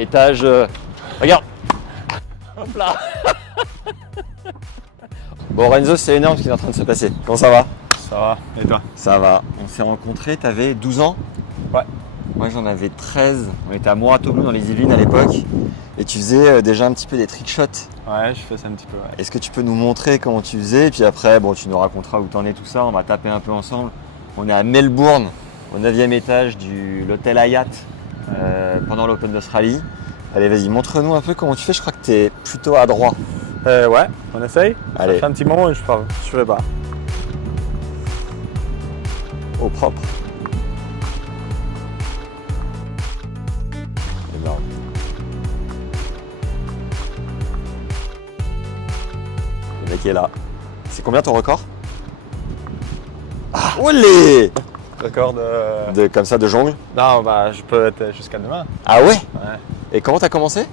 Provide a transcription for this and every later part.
Étage. Regarde. Hop là. Bon Renzo, c'est énorme ce qui est en train de se passer. Comment ça va? Ça va, et toi? Ça va. On s'est rencontrés, t'avais 12 ans? Ouais. Moi j'en avais 13. On était à Mouratoglou dans les Yvelines à l'époque. Et tu faisais déjà un petit peu des trick shots. Ouais, je fais ça un petit peu, ouais. Est-ce que tu peux nous montrer comment tu faisais? Et puis après, bon, tu nous raconteras où t'en es tout ça. On va taper un peu ensemble. On est à Melbourne, au 9e étage de l'hôtel Hyatt pendant l'Open d'Australie. Allez, vas-y, montre-nous un peu comment tu fais. Je crois que tu es plutôt à droit. Ouais, on essaye. Allez. Ça fait un petit moment, je fais pas. Au propre. Énorme. Le mec est là. C'est combien ton record? Ah, olé! Record de... Comme ça, de jongle? Non, bah, je peux être jusqu'à demain. Ah ouais? Ouais. Et comment t'as commencé?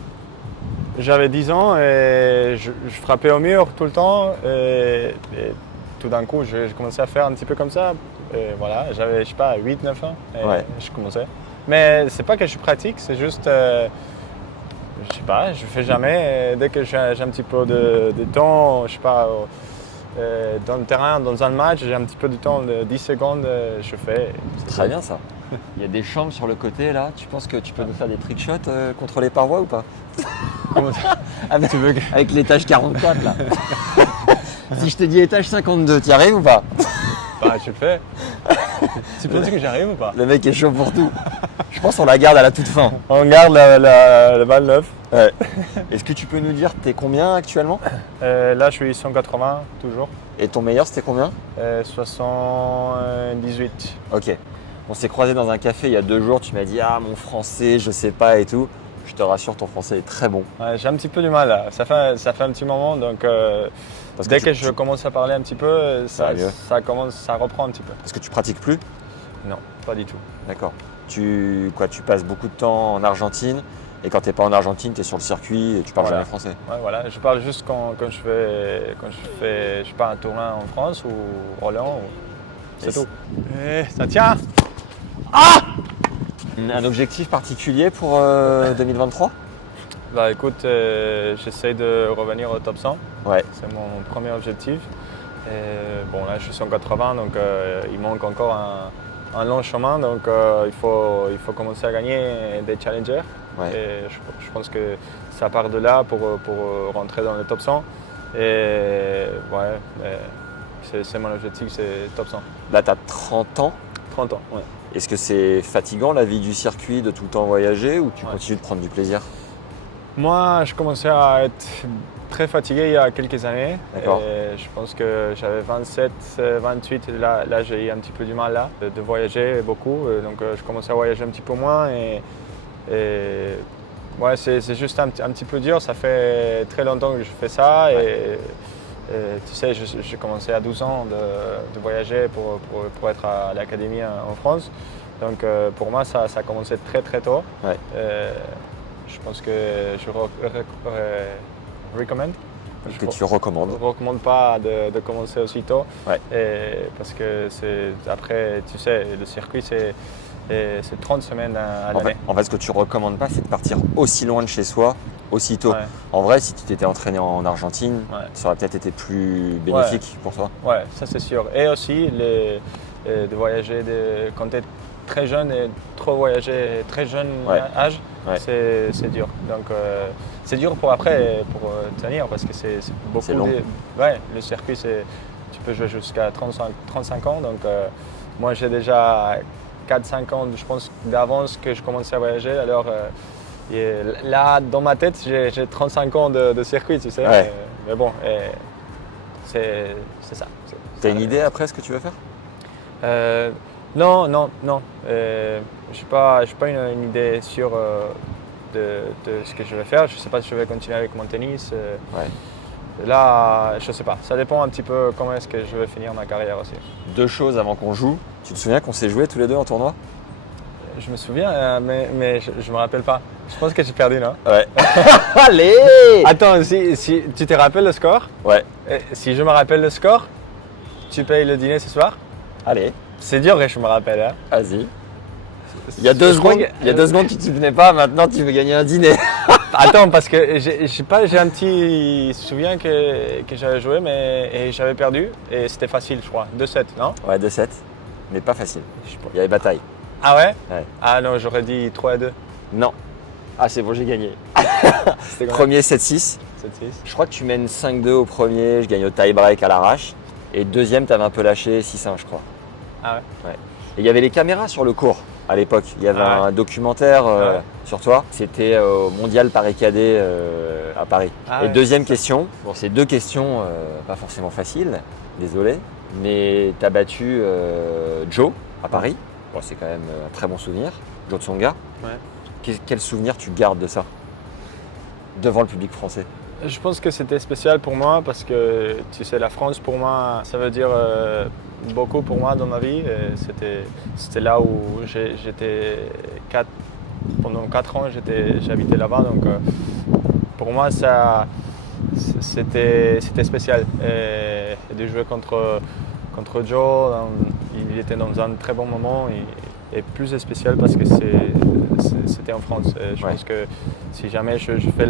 J'avais 10 ans et je frappais au mur tout le temps. Et tout d'un coup, j'ai commencé à faire un petit peu comme ça. Et voilà, j'avais, je sais pas, 8-9 ans. Et Ouais. je commençais. Mais c'est pas que je pratique, c'est juste... je sais pas, je fais jamais. Dès que j'ai un petit peu de temps, je sais pas... dans le terrain, dans un match, j'ai un petit peu de temps, de 10 secondes, je fais. C'est très bien ça. Il y a des chambres sur le côté là. Tu penses que tu peux nous faire des trick shots contre les parois ou pas? Comment ça? avec, avec l'étage 44 là. Si je te dis étage 52, t'y arrives ou pas? Bah, je le fais. Tu penses que j'arrive ou pas? Le mec est chaud pour tout. Je pense qu'on la garde à la toute fin. On garde le 29. Ouais. Est-ce que tu peux nous dire t'es combien actuellement? Là, je suis 180 toujours. Et ton meilleur c'était combien? 78. Ok. On s'est croisé dans un café il y a 2 jours, tu m'as dit ah mon français je sais pas et tout. Je te rassure, ton français est très bon. Ouais, j'ai un petit peu du mal là. Ça fait un petit moment donc dès que je commence à parler un petit peu, ça reprend un petit peu. Parce que tu pratiques plus? Non, pas du tout. D'accord. Tu passes beaucoup de temps en Argentine et quand t'es pas en Argentine, tu es sur le circuit et tu parles Voilà. jamais français. Ouais, voilà. Je parle juste quand je fais je sais pas, un tournoi en France ou Roland. C'est tout. Et ça tient. Un objectif particulier pour 2023? Bah écoute, j'essaie de revenir au top 100. Ouais. C'est mon premier objectif. Et bon là je suis 180 donc il manque encore un long chemin donc il faut commencer à gagner des challengers. Ouais. Et je pense que ça part de là pour rentrer dans le top 100. Et ouais, c'est mon objectif, c'est top 100. Là, tu as 30 ans. 30 ans, ouais. Est-ce que c'est fatigant la vie du circuit, de tout le temps voyager ou tu continues de prendre du plaisir? Moi, je commençais à être très fatigué il y a quelques années. D'accord. Et je pense que j'avais 27, 28. Là j'ai eu un petit peu du mal là, de voyager beaucoup. Donc, je commençais à voyager un petit peu moins. Et ouais, c'est juste un petit peu dur. Ça fait très longtemps que je fais ça. Ouais. Et tu sais, j'ai commencé à 12 ans de voyager pour être à l'académie en France. Donc, pour moi, ça a commencé très très tôt. Ouais. Je pense que je recommande. Que tu recommandes. Je ne recommande pas de commencer aussitôt. Ouais. Parce que après, tu sais, le circuit, c'est 30 semaines à l'année. En fait, ce que tu recommandes pas, c'est de partir aussi loin de chez soi, aussitôt. Ouais. En vrai, si tu t'étais entraîné en Argentine, Ouais. ça aurait peut-être été plus bénéfique pour toi. Ouais, ça c'est sûr. Et aussi, de voyager quand tu es très jeune et trop voyager très jeune Ouais. âge, Ouais. c'est dur. Donc c'est dur pour après, pour tenir parce que c'est beaucoup. C'est long. Ouais, le circuit, tu peux jouer jusqu'à 35 ans. Donc moi j'ai déjà 4-5 ans, je pense, d'avance que je commençais à voyager. Alors là, dans ma tête, j'ai 35 ans de circuit, tu sais. Ouais. Mais bon, c'est ça. T'as une idée après ce que tu veux faire? Non. Je n'ai pas une idée sûre de ce que je vais faire. Je ne sais pas si je vais continuer avec mon tennis. Ouais. Là, je ne sais pas. Ça dépend un petit peu comment est-ce que je vais finir ma carrière aussi. 2 choses avant qu'on joue. Tu te souviens qu'on s'est joué tous les 2 en tournoi? Je me souviens, mais je ne me rappelle pas. Je pense que j'ai perdu, non? Ouais. Allez! Attends, si tu te rappelles le score? Ouais. Si je me rappelle le score, tu payes le dîner ce soir? Allez, C'est dur que je me rappelle. Hein? vas-y. Il y a 2 Je crois secondes, que- il y a 2 secondes, tu t'y venais pas, maintenant tu veux gagner un dîner. Attends, parce que j'ai un petit souvenir que j'avais joué et j'avais perdu et c'était facile, je crois. 2-7, non? Ouais, 2-7, mais pas facile. Il y avait bataille. Ah ouais? Ouais. Ah non, j'aurais dit 3-2. Non. Ah, c'est bon, j'ai gagné. C'était combien? Premier 7-6. 7-6. Je crois que tu mènes 5-2 au premier, je gagne au tie-break à l'arrache. Et deuxième, tu avais un peu lâché 6-1, je crois. Ah ouais? Et il y avait les caméras sur le cours à l'époque. Il y avait Ah ouais. un documentaire Ouais. sur toi. C'était au Mondial Paris Cadet à Paris. Ah et ouais, deuxième c'est ça. question. Bon, c'est 2 questions pas forcément faciles, désolé. Mais tu as battu Joe à Paris. Bon, c'est quand même un très bon souvenir. Joe Tsonga. Ouais. Quel souvenir tu gardes de ça devant le public français? Je pense que c'était spécial pour moi parce que tu sais, la France pour moi, ça veut dire beaucoup pour moi dans ma vie. Et c'était là où j'étais pendant 4 ans, j'habitais là-bas. Donc pour moi, c'était spécial. Et de jouer contre Joe, il était dans un très bon moment. Et plus spécial parce que c'était en France. Et je pense que si jamais je fais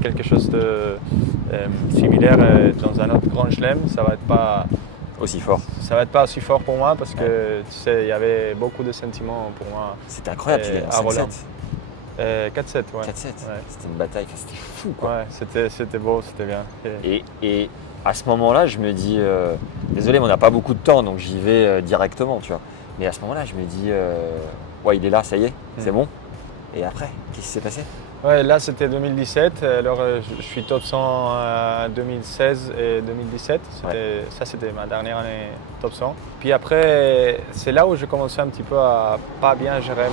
quelque chose de similaire dans un autre grand chelem, ça va être pas Aussi fort. ça va être pas aussi fort pour moi parce que tu sais, il y avait beaucoup de sentiments pour moi. C'était incroyable, tu gagnes à Roland. 5-7. 4-7, ouais. 4-7. Ouais. C'était une bataille, c'était fou quoi. Ouais, c'était beau, c'était bien. Et à ce moment-là, je me dis, désolé, mais on n'a pas beaucoup de temps, donc j'y vais directement, tu vois. Mais à ce moment-là, je me dis, ouais, il est là, ça y est, c'est bon. Et après, qu'est-ce qui s'est passé? Ouais, là c'était 2017, alors je suis top 100 à 2016 et 2017. Ça c'était ma dernière année top 100. Puis après, c'est là où j'ai commencé un petit peu à pas bien gérer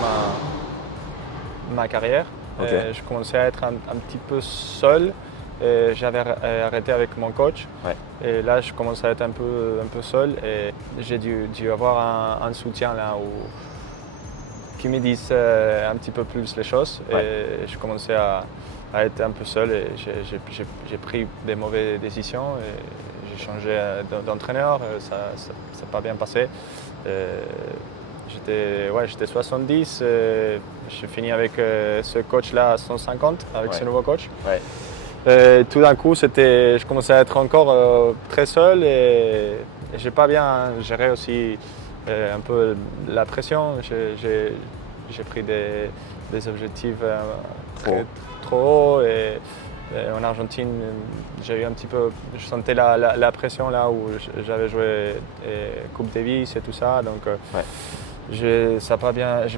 ma carrière. Okay. Je commençais à être un petit peu seul. J'avais arrêté avec mon coach. Ouais. Et là je commençais à être un peu seul et j'ai dû avoir un soutien là où qui me disent un petit peu plus les choses. Ouais. Et je commençais à être un peu seul et j'ai pris des mauvaises décisions et j'ai changé d'entraîneur. Ça n'a pas bien passé. J'étais 70. J'ai fini avec ce coach-là à 150, avec ce nouveau coach. Ouais. Tout d'un coup, je commençais à être encore très seul et j'ai pas bien géré aussi un peu la pression. J'ai pris des objectifs trop hauts et en Argentine, j'ai eu un petit peu, je sentais la pression là où j'avais joué Coupe Davis et tout ça, donc j'ai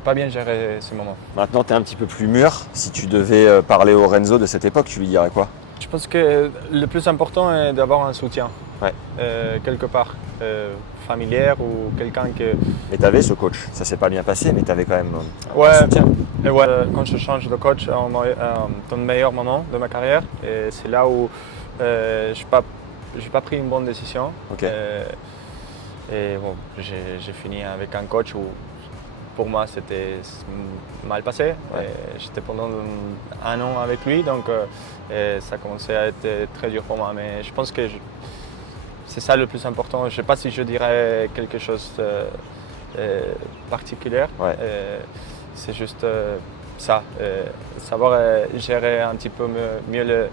pas bien géré ces moments. Maintenant, tu es un petit peu plus mûr. Si tu devais parler au Renzo de cette époque, tu lui dirais quoi? Je pense que le plus important est d'avoir un soutien, Ouais. quelque part, familière ou quelqu'un que... Mais tu avais ce coach, ça s'est pas bien passé, mais tu avais quand même un Ouais, soutien. et ouais, quand je change de coach dans le meilleur moment de ma carrière, et c'est là où j'ai pas pris une bonne décision. Okay. Et bon, j'ai fini avec un coach où pour moi c'était mal passé. Ouais. J'étais pendant 1 an avec lui, donc ça commençait à être très dur pour moi. Mais je pense que c'est ça le plus important. Je ne sais pas si je dirais quelque chose de particulier. Ouais. C'est juste ça, savoir gérer un petit peu mieux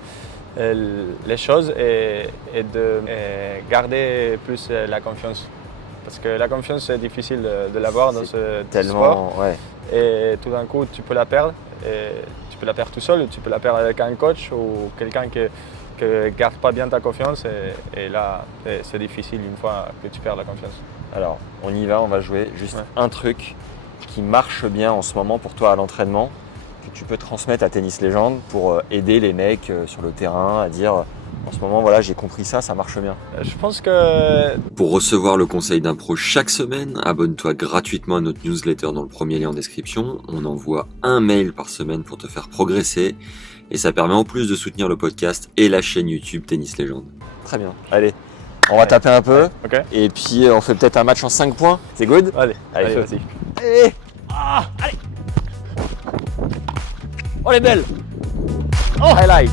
les choses et de garder plus la confiance. Parce que la confiance, c'est difficile de l'avoir dans ce sport. Ouais. Et tout d'un coup, tu peux la perdre. Et tu peux la perdre tout seul, ou tu peux la perdre avec un coach ou quelqu'un qui ne garde pas bien ta confiance. Et là, c'est difficile une fois que tu perds la confiance. Alors, on y va, on va jouer. Juste un truc qui marche bien en ce moment pour toi à l'entraînement, que tu peux transmettre à Tennis Légende pour aider les mecs sur le terrain à dire en ce moment, voilà, j'ai compris ça, ça marche bien. Je pense que... Pour recevoir le conseil d'un pro chaque semaine, abonne-toi gratuitement à notre newsletter dans le premier lien en description. On envoie un mail par semaine pour te faire progresser et ça permet en plus de soutenir le podcast et la chaîne YouTube Tennis Légende. Très bien. Allez, on va taper un peu et puis on fait peut-être un match en 5 points. C'est good? Allez, vas-y. Allez. Allez. Oh, elle est belle. Oh, highlight.